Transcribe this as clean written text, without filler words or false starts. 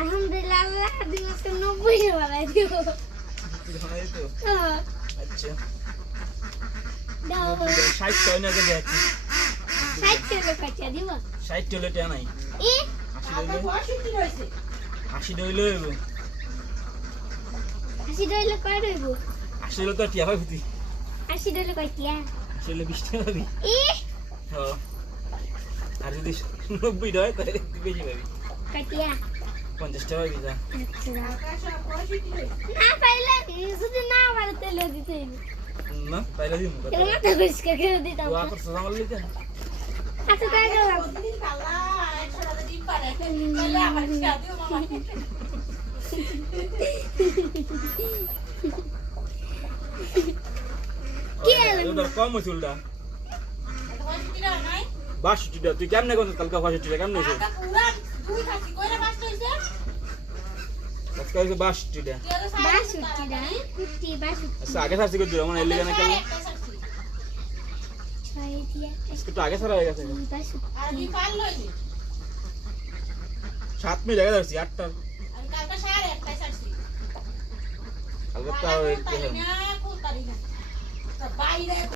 আলহামদুলিল্লাহ আল্লাহ দিমাকে 90 বানাই দিও বানাই তো হ্যাঁ আচ্ছা দাও 60 টাকা না দেখ 60 টাকা কাটা দিব 60 টাকা টা নাই ই 80 টাকা লইব 80 টাকা কয় দেব 80 টাকা টিয়া পাবি 80 টাকা কয় টিয়া আসলে 20 টাকা পাবি ই হ্যাঁ আর যদি 90 টাকা তাহলে তুই বেশি পাবি কাটিয়া 50 টাকা পাবি যা না পাইলে যদি না পারে তাহলে দিতে হইবে না তাইলে দিমু এর মাথা পরিষ্কার করে দিতাম তুই আকর সামাল লিখা আচ্ছা তাই গেলাম কি হলো? তোর কম হইছিলটা 62 টাকা তুই কেমনে কোন কালকা 62 টাকা কেমনে হইছে আজকে হইছে 62 টাকা 62 টাকা কুটি 62 আচ্ছা আগে সারছি কই দিও মানে এর লিগা না কেন ছয় দিয়া আজকে তো আগে সারা হয়ে গেছে 62 7 মিনিট আগে সারছি 8টা কালকে তাও